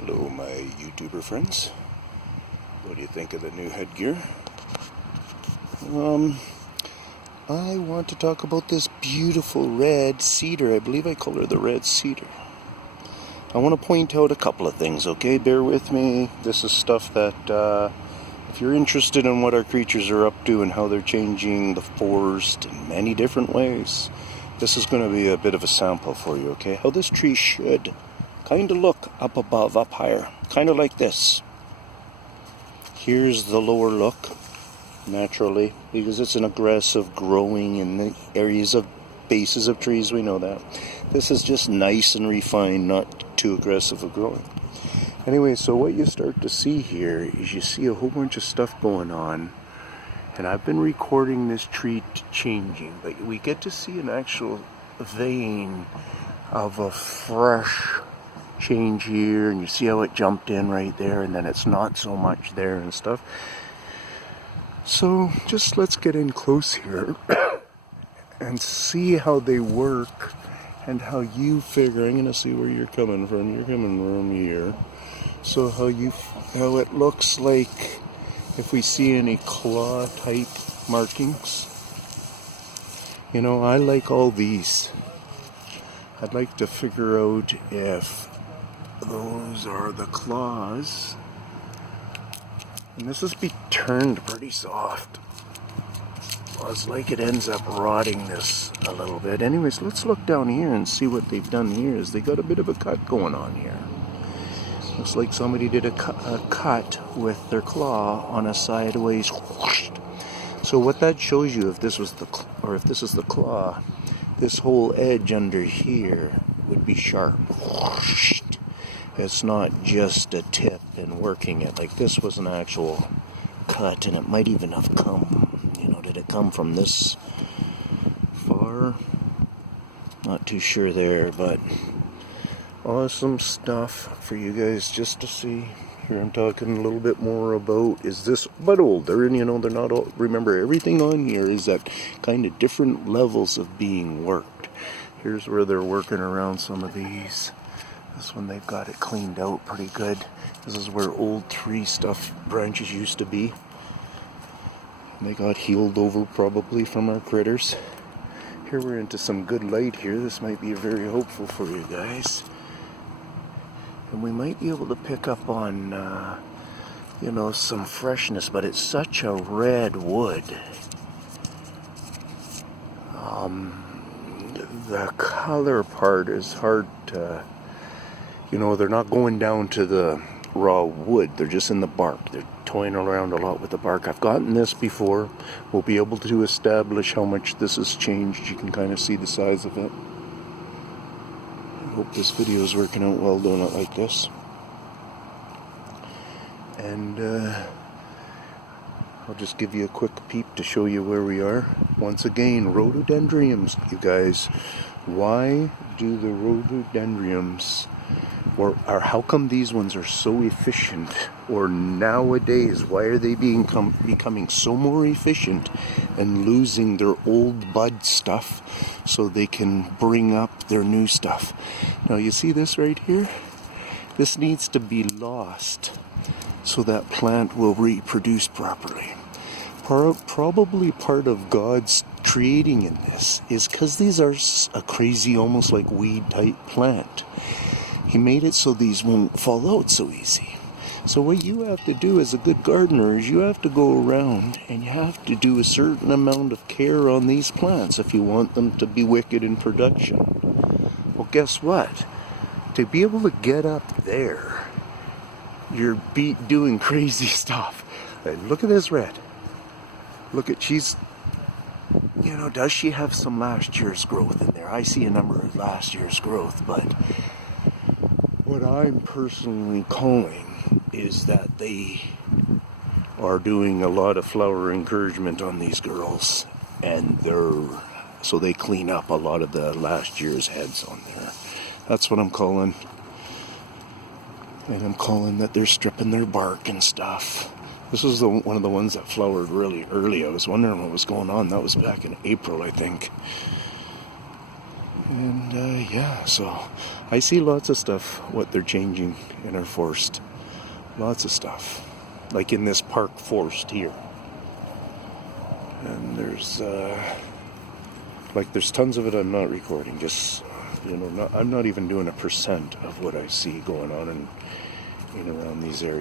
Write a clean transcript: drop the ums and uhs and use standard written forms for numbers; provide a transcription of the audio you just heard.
Hello my YouTuber friends. What do you think of the new headgear? I want to talk about this beautiful red cedar. I believe I call her the red cedar. I want to point out a couple of things, okay? Bear with me. This is stuff that if you're interested in what our creatures are up to and how they're changing the forest in many different ways, this is going to be a bit of a sample for you, okay? How this tree should kind of look up above, up higher. Kind of like this. Here's the lower look, naturally, because it's an aggressive growing in the areas of bases of trees, we know that. This is just nice and refined, not too aggressive of growing. Anyway, so what you start to see here is you see a whole bunch of stuff going on. And I've been recording this tree changing, but we get to see an actual vein of a fresh change here, and you see how it jumped in right there, and then it's not so much there and stuff. So just let's get in close here and see how they work and how you figure. I'm gonna see where you're coming from. You're coming from here. So how it looks like if we see any claw type markings. You know, I like all these. I'd like to figure out if those are the claws. And this is be turned pretty soft. Well, it's like it ends up rotting this a little bit. Anyways, let's look down here and see what they've done here. Is they got a bit of a cut going on here. Looks like somebody did a cut with their claw on a sideways whoosh. So what that shows you, if this was this is the claw, this whole edge under here would be sharp. Whoosh. It's not just a tip and working it. Like this was an actual cut, and it might even have come, did it come from this far? Not too sure there, but awesome stuff for you guys just to see. Here I'm talking a little bit more about, is this but older, and they're not all, remember everything on here is at kind of different levels of being worked. Here's where they're working around some of these. This one they've got it cleaned out pretty good. This is where old tree stuff branches used to be. They got healed over probably from our critters. Here we're into some good light here. This might be very hopeful for you guys. And we might be able to pick up on, some freshness, but it's such a red wood. The color part is hard to, they're not going down to the raw wood. They're just in the bark. They're toying around a lot with the bark. I've gotten this before. We'll be able to establish how much this has changed. You can kind of see the size of it. I hope this video is working out well doing it like this. And I'll just give you a quick peep to show you where we are. Once again, rhododendrons, you guys. Why do the rhododendrons, or how come these ones are so efficient? Or nowadays, why are they becoming so more efficient and losing their old bud stuff so they can bring up their new stuff? Now you see this right here? This needs to be lost so that plant will reproduce properly. Probably part of God's creating in this is because these are a crazy, almost like weed type plant. He made it so these won't fall out so easy. So what you have to do as a good gardener is you have to go around and you have to do a certain amount of care on these plants if you want them to be wicked in production. Well, guess what? To be able to get up there, you're doing crazy stuff. Look at this red. Look at, does she have some last year's growth in there? I see a number of last year's growth, but what I'm personally calling is that they are doing a lot of flower encouragement on these girls, and so they clean up a lot of the last year's heads on there. That's what I'm calling. And I'm calling that they're stripping their bark and stuff. This was one of the ones that flowered really early. I was wondering what was going on. That was back in April, I think. And yeah, so I see lots of stuff, what they're changing in our forest. Lots of stuff. Like in this park forest here. And there's tons of it I'm not recording. Just, I'm not even doing 1% of what I see going on in around these areas.